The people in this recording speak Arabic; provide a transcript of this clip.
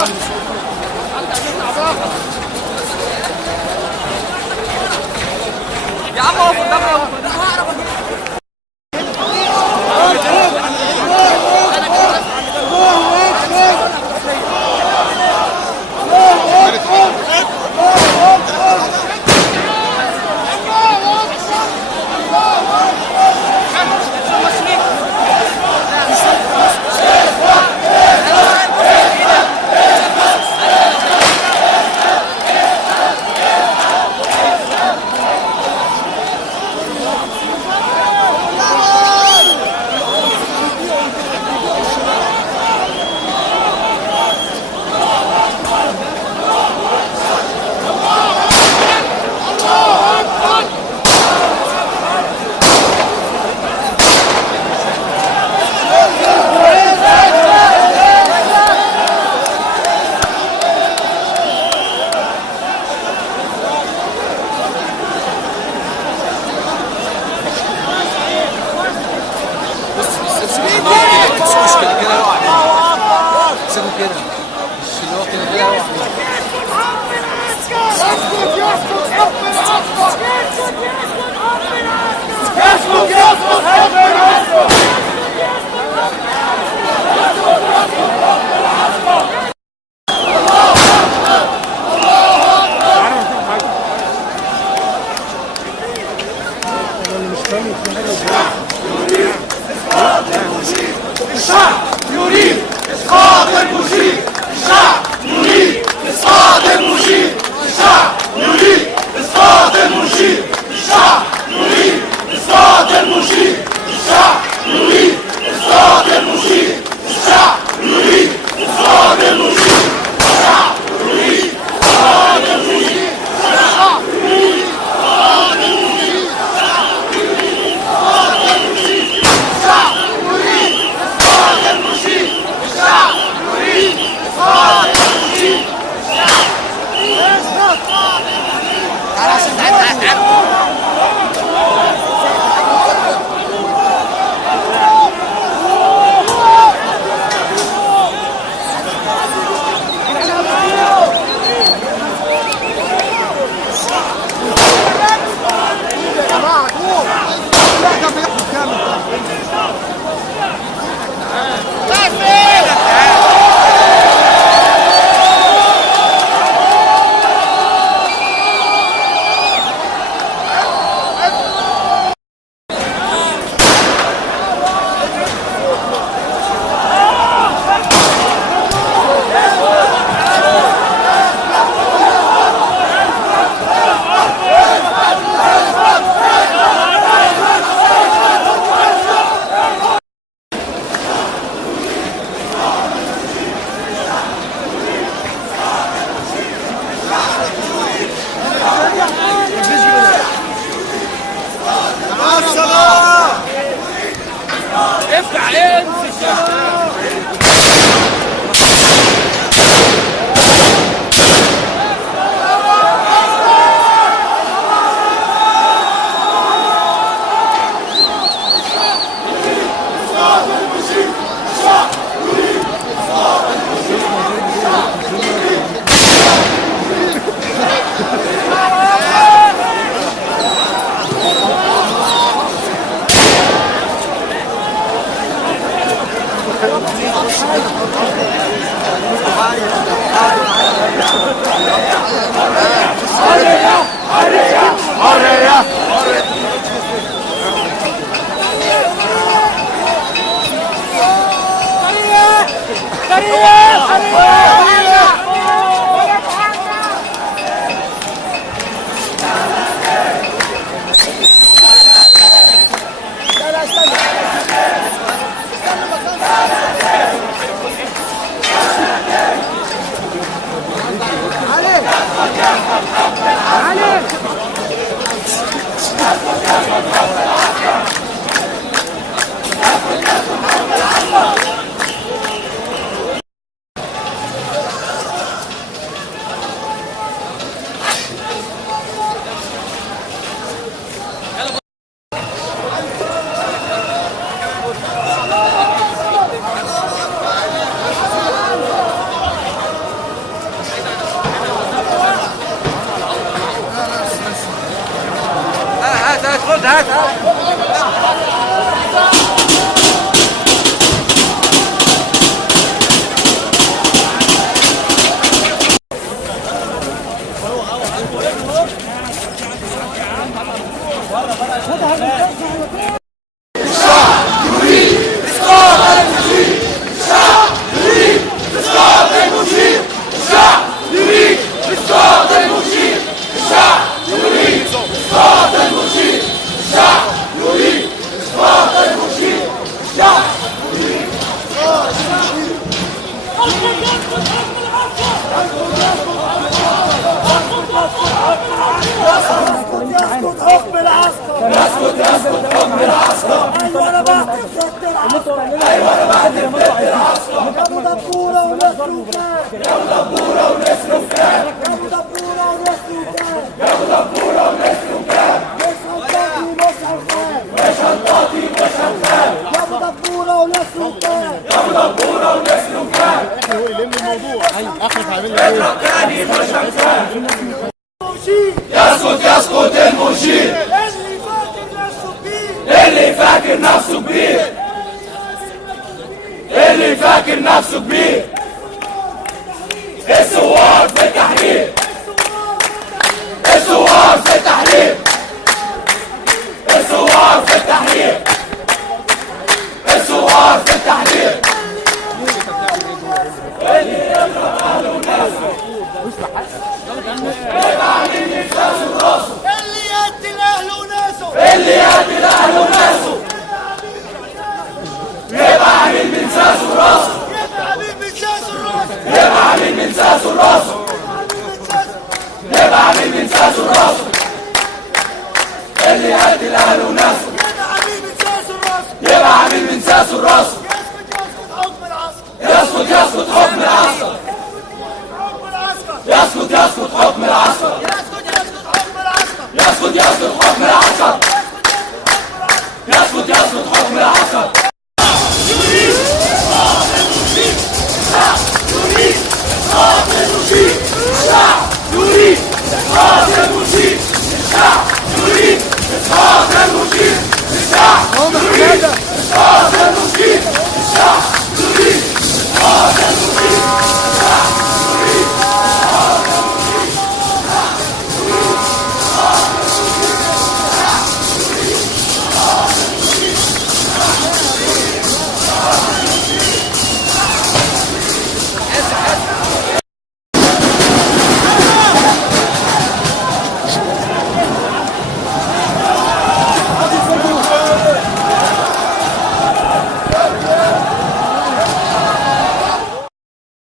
يا عم اقف قدامنا. الشعب يريد إسقاط المشير. الشعب يريد إسقاط المشير. الشعب يريد إسقاط المشير. الشعب يريد إسقاط المشير. الشعب يريد إسقاط المشير. الشعب يريد إسقاط المشير. يسقط حكم العسكر. يسقط حكم العسكر. ايوه انا بعترف ضد العسكر. ايوه انا بعترف ضد العسكر. يا مدبوره وناس لوكان. يا مدبوره وناس لوكان. يا مدبوره وناس لوكان. يا مدبوره وناس لوكان. مش هنطاطي مش هنخان. مش هنطاطي مش هنخان. يا مدبوره وناس لوكان. يا مدبوره وناس لوكان. احنا هو يلم الموضوع. اخرك عامل لي ايه؟ تاني مش هنخان. يسقط المرشد. اللي فاكر نفسه كبير. اللي فاكر نفسه كبير. الثوار في التحرير. الثوار في التحرير. الثوار في التحرير. الثوار في التحرير. اللي يضرب اهله وناسه يبقى من نفسه وراسه. اللي يقتل اهله وناسه. اللي يقتل اهله وناسه يبقى عامل من ساسه وراسه. يبقى عامل من ساسه وراسه. يبقى عامل من ساسه وراسه. يبقى عامل من ساسه وراسه. اللي يقتل اهله وناسه يبقى عامل من ساسه وراسه. يبقى عامل من ساسه وراسه. يسقط يسقط حكم العسكر. يسقط يسقط حكم العسكر. يسقط يسقط حكم العسكر. يسقط يسقط حكم العسكر. يريد إسقاط المشير. الشعب يريد إسقاط المشير. الشعب يريد إسقاط المشير. الشعب يريد إسقاط المشير. الشعب يريد إسقاط